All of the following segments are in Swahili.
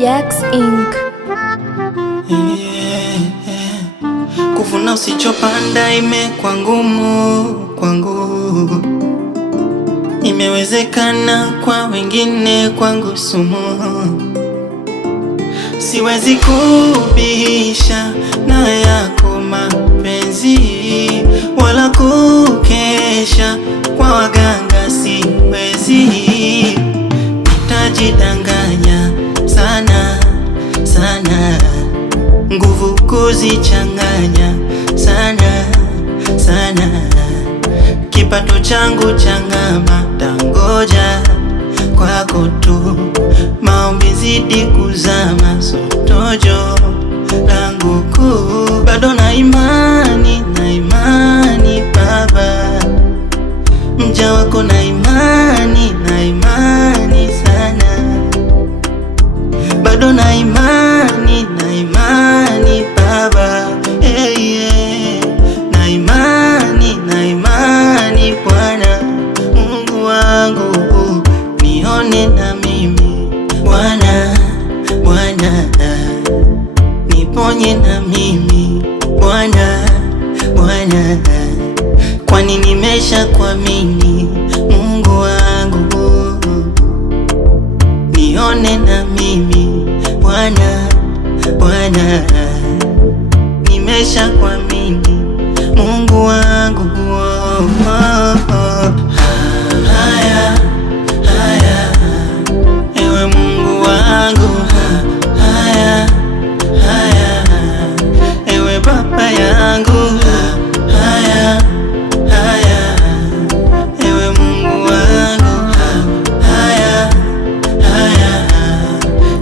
Jax Inc. Kuvuna usichopanda imekuwa ngumu kwangu, imewezekana kwa wengine, kwangu sumu. Siwezi kubisha na yako mapenzi, wala kukesha kwa waganga siwezi. Nitajidanganya sana sana, nguvu kuzichanganya sana sana, kipato changu changama, tangoja kwako tu, maombi zidi kuzama, sotojo langu kuu. Bado na imani Baba, mja wako na imani sana. Bado na imani Baba, na imani Bwana Mungu wangu, nione na mimi Bwana, niponye na mimi Bwana, kwani nimesha kuamini Mungu wangu, nione na mimi Bwana, nimesha kuamini Mungu wangu. Haya, ewe Mungu wangu, haya, ewe Baba yangu, haya, ewe Mungu wangu, haya,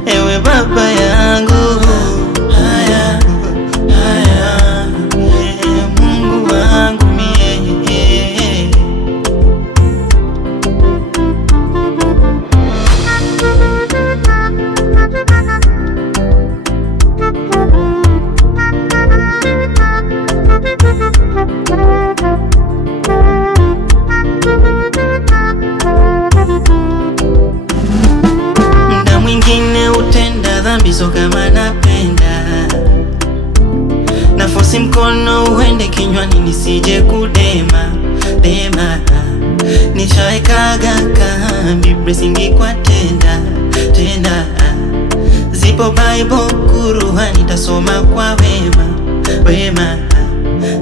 ewe Baba yangu, haya, Mungu wangu mie. Mda mwingine utenda dhambi, so kama napenda nafosi mkono uende kinywani, nisije kudema. Nishaekaga kambi, blessingi kwa tenda. Zipo Bible Kuruhani, nitasoma kwa wema.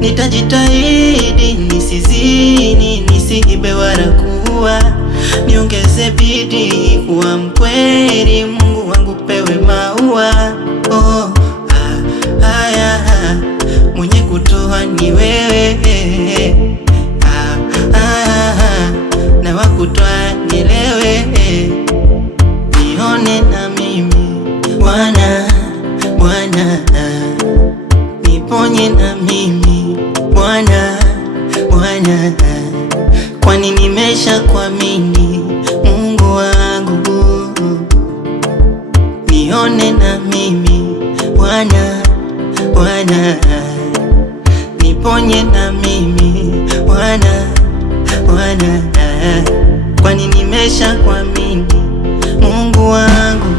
Nitajitahidi nisizini, nisiibe wala kuwa, niongeze bidii kuwa mkweli, Mungu wangu pewe maua. Haya, mwenye kutoa ni wewe, na wakutoa nielewe, nione na mimi Bwana, niponye na mimi Bwana, kwani nimesha kuamini Mungu wangu, nione na mimi Bwana, niponye na mimi Bwana, kwani nimesha kuamini Mungu wangu.